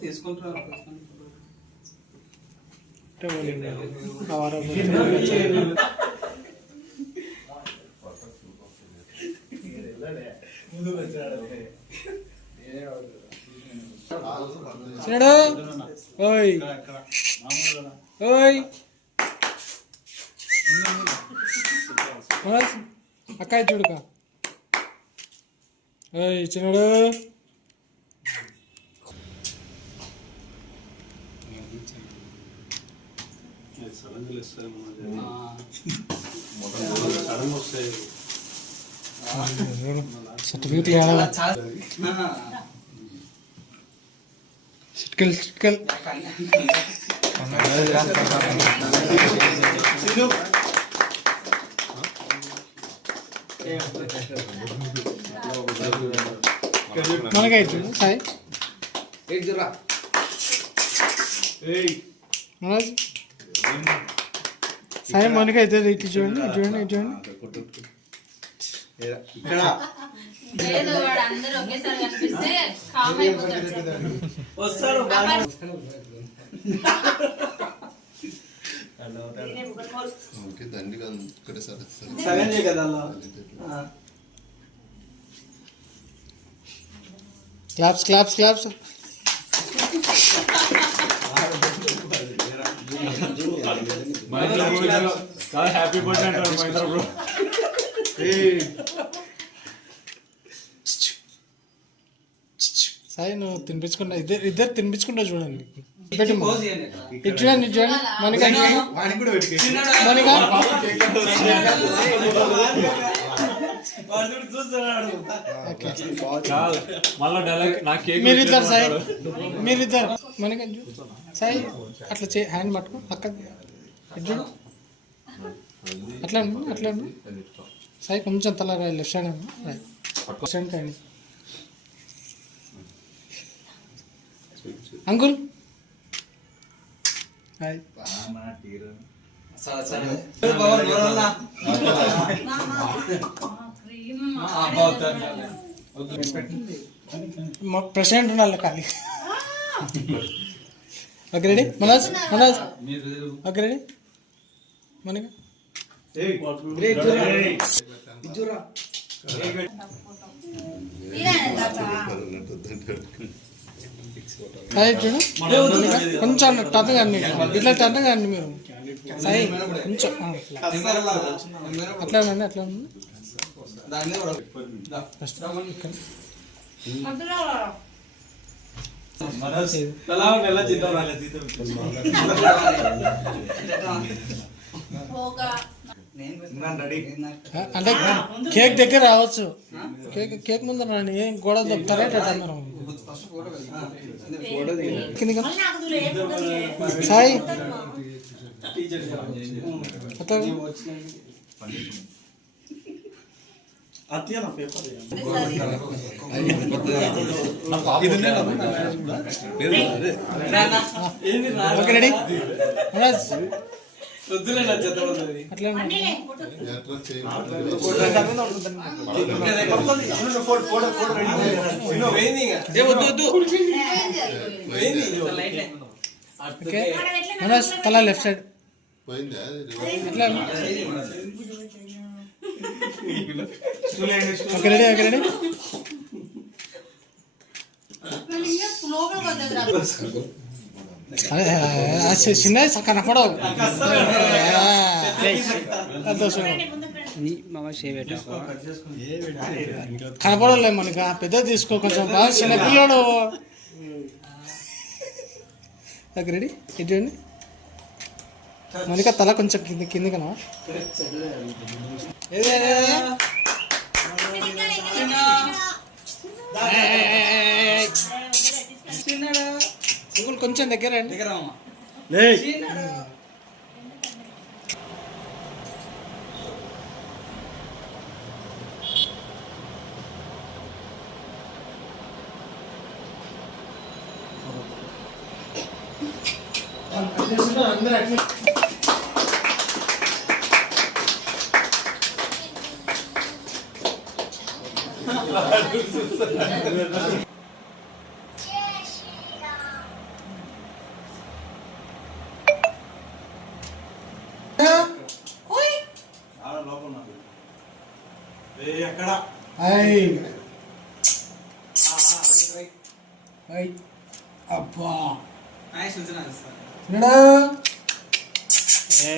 తీసుకుంటారు ఓయ్ ఓయ్ అక్క చూడుక ఓయ్ చిన్నడు సర్టిఫికెట్ చిట్కల్ చిట్కల్ మనకైతే సాయి సాయి మనకైతే ఇటు చూడండి ఇటు చూడండి ఇటు చూడండి claps claps claps happy birthday అంటారు మహేంద్ర బ్రో. సాయి నువ్వు తినిపించుకుంటా ఇద్దరు తినిపించుకుంటా చూడండి పెట్టి ఇటు చూడండి ఇటు చూడండి మనకి మీరిద్దరు సాయి మీరిద్దరు మనకి సాయి అట్లా హ్యాండ్ పట్టుకో పక్క ఇటు చూడు అట్లా అట్లా సాయి కొంచెం తల లెఫ్ట్ సైడ్ లెఫ్ట్ సైడ్ కానీ అంకుల్ హాయ్ ప్రెసిడెంట్ ఉండాలి ఖాళీ okay ready Manoj Manoj okay ready మనకి కొంచెం టర్న్ కానీ ఇట్లా టర్న్ కానీ మీరు సాయి కొంచెం అట్లా ఉండండి అట్లా ఉండండి అంటే కేక్ దగ్గర రావచ్చు కేక్ ముందు రండి ఏం గోడ దొక్కుతారా సాయి అట్లా ఓకే రెడీ అట్లా మనోజ్ తల లెఫ్ట్ సైడ్ అట్లా ఓకే రెడీ ఓకే రెడీ చిన్న కనపడవు కనపడలే మనకి పెద్ద తీసుకో కొంచెం బాగా చిన్న పిల్లడు ఓకే రెడీ ఇటండి మనకి తల కొంచెం కింది కనా కొంచెం దగ్గర అండి అందరూ అట్లా ఎక్కడ అబ్బా ఏ